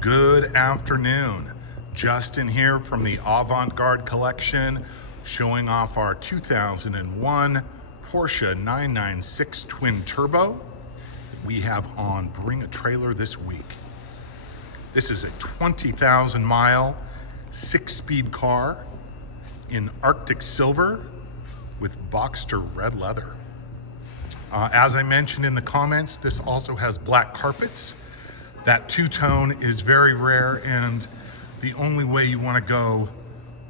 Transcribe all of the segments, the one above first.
Good afternoon. Justin here from the Avant-Garde Collection, showing off our 2001 Porsche 996 Twin Turbo. We have on Bring a Trailer this week. This is a 20,000 mile, 6-speed car in Arctic Silver with Boxster red leather. As I mentioned in the comments, this also has black carpets. That two-tone is very rare, and the only way you want to go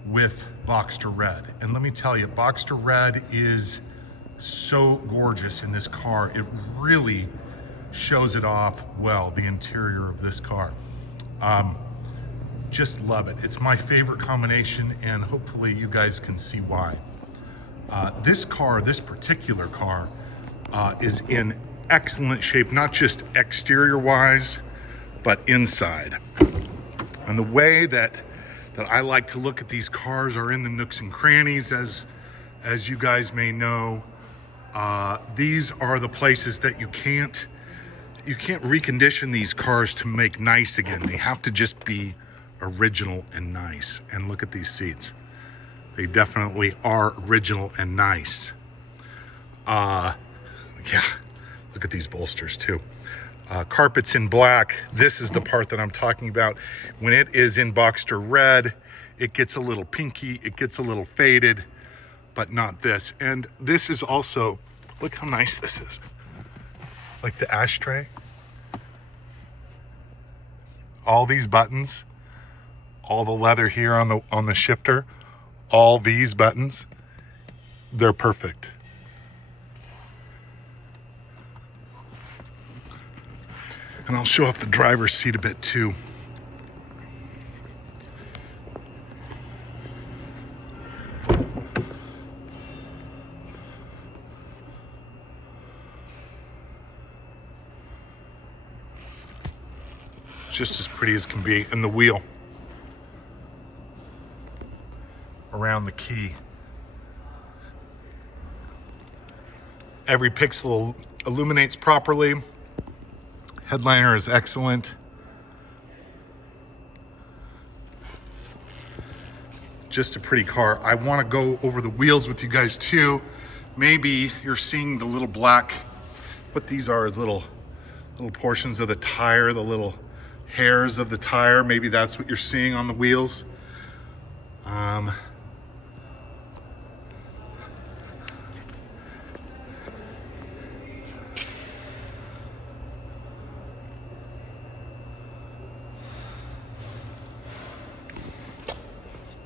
with Boxster red. And let me tell you, Boxster red is so gorgeous in this car. It really shows it off well, the interior of this car. Just love it. It's my favorite combination, and hopefully you guys can see why. This particular car, is in excellent shape, not just exterior-wise, but inside. And the way that I like to look at these cars are in the nooks and crannies. As you guys may know, these are the places that you can't recondition these cars to make nice again. They have to just be original and nice. And look at these seats. They definitely are original and nice. Yeah, look at these bolsters too. Carpets in black. This is the part that I'm talking about. When it is in Boxster red, it gets a little pinky, it gets a little faded, but not this. And this is also, look how nice this is. Like the ashtray. All these buttons, all the leather here on the shifter, all these buttons, they're perfect. And I'll show off the driver's seat a bit too. Just as pretty as can be. And the wheel around the key. Every pixel illuminates properly. Headliner is excellent. Just a pretty car. I want to go over the wheels with you guys too. Maybe you're seeing the little black, what these are is little portions of the tire, the little hairs of the tire. Maybe that's what you're seeing on the wheels.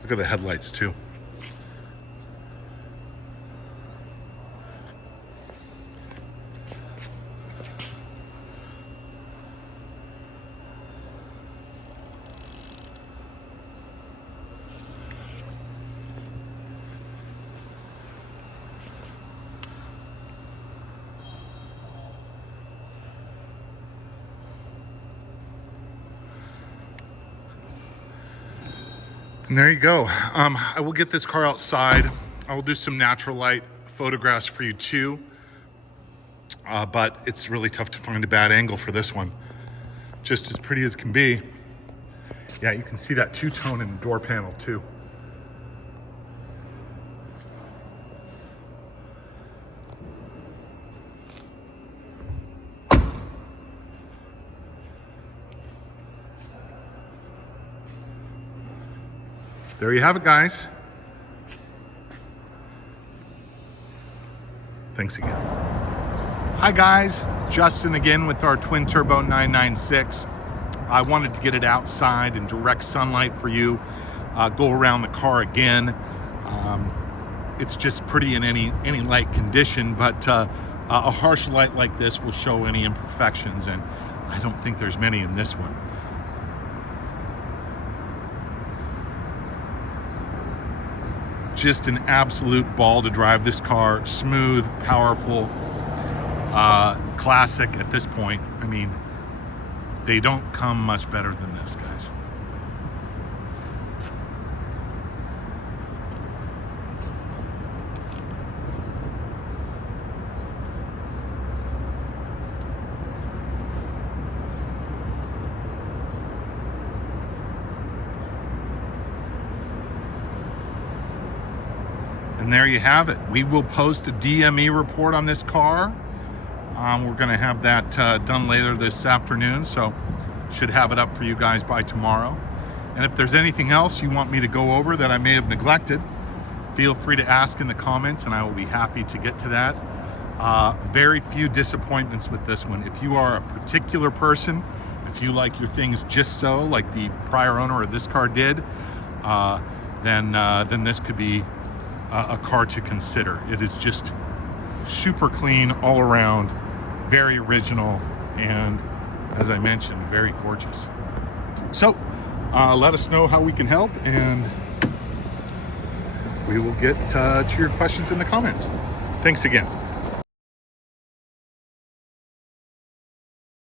Look at the headlights too. And there you go. I will get this car outside. I will do some natural light photographs for you too. But it's really tough to find a bad angle for this one. Just as pretty as can be. Yeah, you can see that two-tone in the door panel too. There you have it, guys. Thanks again. Hi guys, Justin again with our Twin Turbo 996. I wanted to get it outside in direct sunlight for you. Go around the car again. It's just pretty in any light condition, but a harsh light like this will show any imperfections, and I don't think there's many in this one. Just an absolute ball to drive this car. Smooth, powerful, classic at this point. I mean, they don't come much better than this, guys. And there you have it. We will post a DME report on this car. We're going to have that done later this afternoon, so should have it up for you guys by tomorrow. And if there's anything else you want me to go over that I may have neglected, feel free to ask in the comments and I will be happy to get to that. Very few disappointments with this one. If you are a particular person, if you like your things just so, like the prior owner of this car did, then this could be a car to consider. It is just super clean all around, very original, and as I mentioned, very gorgeous. So let us know how we can help, and we will get to your questions in the comments. Thanks again.